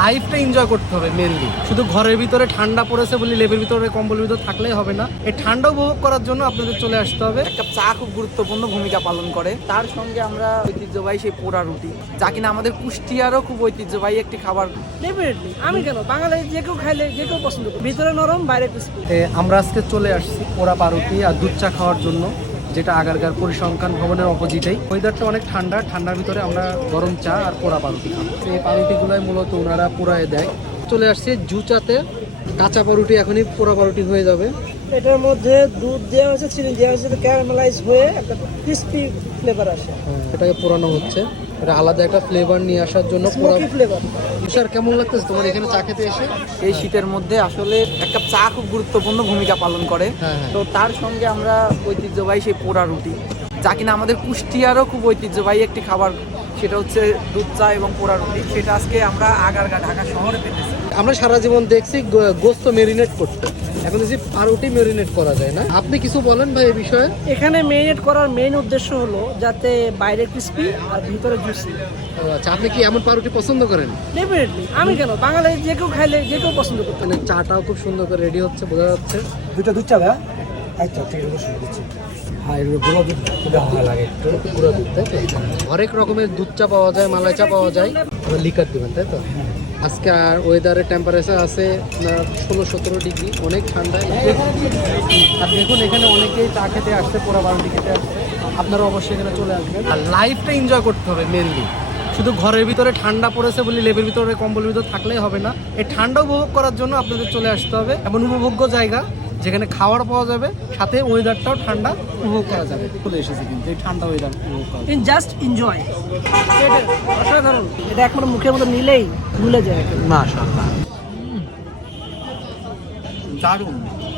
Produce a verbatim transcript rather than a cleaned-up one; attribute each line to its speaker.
Speaker 1: লাইফটা এনজয় করতে হবে মেনলি। শুধু ঘরের ভিতরে ঠান্ডা পড়েছে বলে লেপের ভিতরে কম্বলের ভিতরে থাকলেই হবে না, এই ঠান্ডা উপভোগ করার জন্য আপনাদের চলে আসতে হবে।
Speaker 2: একটা চা খুব গুরুত্বপূর্ণ ভূমিকা পালন করে, তার সঙ্গে আমরা ঐতিহ্যবাহী সেই পোড়া রুটি, যা কিনা আমাদের কুষ্টিয়ারও খুব ঐতিহ্যবাহী একটি খাবার।
Speaker 3: ডেফিনেটলি আমি কেন, বাঙালি যে কেউ খাইলে যে কেউ পছন্দ করে, ভিতরে নরম বাইরে ক্রিস্পি।
Speaker 1: এ, আমরা আজকে চলে আসছি পোড়া পাউরুটি আর দুধ চা খাওয়ার জন্য, যেটা আগারগাঁও পরিসংখ্যান ভবনের অপোজিটেই। ওয়েদারটা অনেক ঠান্ডা, ঠান্ডার ভিতরে আমরা গরম চা আর পোড়া পাউরুটি খাবো। এই পাউরুটিগুলোই মূলত ওনারা পোড়ায় দেয়। চলে আসছে জুচাতে কাঁচা পাউরুটি, এখনই পোড়া পাউরুটি হয়ে যাবে।
Speaker 3: এটার মধ্যে দুধ দেওয়া হয়েছে, চিনি দেওয়া হয়েছে, ক্যারামেলাইজ হয়ে একটা ক্রিস্পি ফ্লেভার আসে।
Speaker 1: এটাকে পোড়ানো হচ্ছে, এটা আলাদা একটা ফ্লেভার নিয়ে আসার জন্য পোড়া।
Speaker 3: Smoky flavour.
Speaker 1: স্যার কেমন লাগতেছে তোমার এখানে চা খেতে এসে?
Speaker 2: এই শীতের মধ্যে আসলে একটা চা খুব গুরুত্বপূর্ণ ভূমিকা পালন করে,
Speaker 1: হ্যাঁ, হ্যাঁ।
Speaker 2: তো তার সঙ্গে আমরা ঐতিহ্যবাহী সেই পোড়া রুটি, যা কিনা আমাদের কুষ্টিয়ারও খুব ঐতিহ্যবাহী একটি খাবার, সেটা হচ্ছে দুধ চা এবং পোড়া রুটি। সেটা আজকে আমরা আগারগাঁও ঢাকা শহরে পেতেছি।
Speaker 1: আমরা সারা জীবন দেখছি গো- গোস্ত মেরিনেট করতে, এখন দেখছি পাউরুটি মেরিনেট করা যায় না। আপনি কিছু বলেন ভাই এই বিষয়ে?
Speaker 3: এখানে মেরিনেট করার মেইন উদ্দেশ্য হলো যাতে বাইরে ক্রিস্পি আর ভিতরে জুসি।
Speaker 1: আচ্ছা, আপনি কি এমন পাউরুটি পছন্দ করেন?
Speaker 3: ডেফিনেটলি আমি কেন, বাঙালি যে কেউ খাইলে যে কেউ পছন্দ করে।
Speaker 1: মানে চাটাও খুব সুন্দর করে রেডি হচ্ছে, বোঝা যাচ্ছে।
Speaker 4: দুইটা দুধ চা ভাই। আচ্ছা ঠিক আছে, শুরু করছি। হ্যাঁ, এগুলো গুঁড়ো দুধ খুবই ভালো লাগে।
Speaker 1: একটু গুঁড়া দুধ, তাই তো? হরেক রকমের দুধ চা পাওয়া যায়, মালাই চা পাওয়া যায়। লিকার দেবেন, তাই তো? আজকে আর ওয়েদারের টেম্পারেচার আছে আপনার ষোলো সতেরো ডিগ্রি, অনেক ঠান্ডা। আর দেখুন এখানে অনেকেই চা খেতে আসছে, পোড়া পাউরুটি খেতে আসছে। আপনারা অবশ্যই এখানে চলে আসবেন। আর লাইফটা এনজয় করতে হবে মেনলি। শুধু ঘরের ভিতরে ঠান্ডা পড়েছে বলে লেপের ভিতরে কম্বলের ভিতরে থাকলেই হবে না, এই ঠান্ডা উপভোগ করার জন্য আপনাদের চলে আসতে হবে। এমন উপভোগ্য জায়গা যেখানে খাবার পাওয়া যাবে, সাথে ওয়েদারটাও ঠান্ডা উপভোগ করা যাবে। চলে এসেছে কিন্তু এই ঠান্ডা ওয়েদার উপভোগ করা।
Speaker 3: In just enjoy. অসাধারণ, এটা একবার মুখের মধ্যে নিলেই ভুলে যায়।
Speaker 1: মাশাআল্লাহ,
Speaker 2: দারুণ।